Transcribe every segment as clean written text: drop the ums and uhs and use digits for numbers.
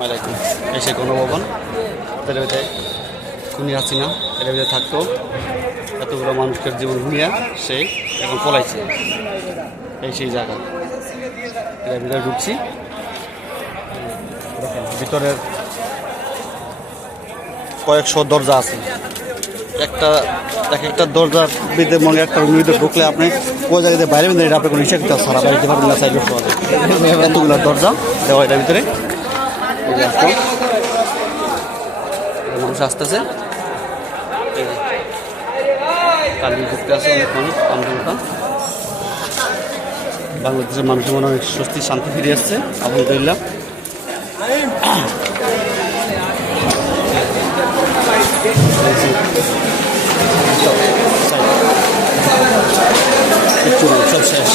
আলাইকুম এসে গণভবন এর ভিতরে খুনি হাসিনা এর ভিতরে থাকতো এতগুলো মানুষের জীবন ঘুরিয়া সে এখন পলাইছে এই সেই জায়গা এর ভিতরে ঢুকছি ভিতরের কয়েকশো দরজা আছে একটা এক একটা দরজার ভিতরে মনে একটা রুমের ভিতরে ঢুকলে আপনি ওই জায়গাতে বাইরে ভিতরে আপনি কোনো হিসাব কিতাব সারা বাড়িতে পারবেন না চাইলে এতগুলো দরজা দেওয়া এটার ভিতরে মানুষ আসতেছে কালী ঘুরতে আছে অনেক মানুষ আন্দোলনটা বাংলাদেশের মানুষের মনে অনেক স্বস্তি শান্তি ফিরে আসছে আলহামদুলিল্লাহ সব শেষ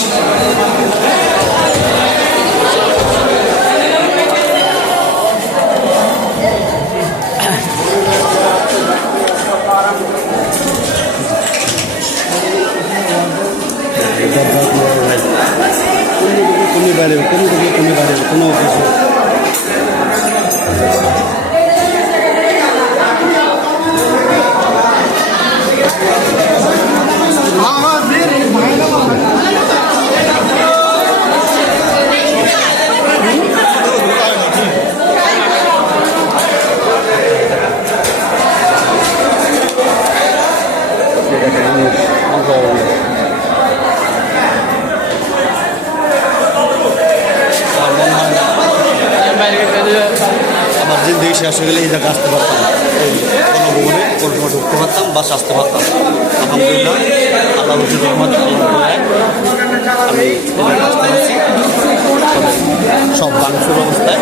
কোনো বাইরে কোনো বাইরে কোনো কিছু আমার জিন্দগি শেষ হয়ে গেলে এই জায়গায় আসতে পারতাম এই গণভবনে কোনো সময় ঢুকতে পারতাম বাস আসতে পারতাম আলহামদুলিল্লাহ আল্লাহ রহমত আমি আসতে পারছি সব বাংশুর অবস্থায়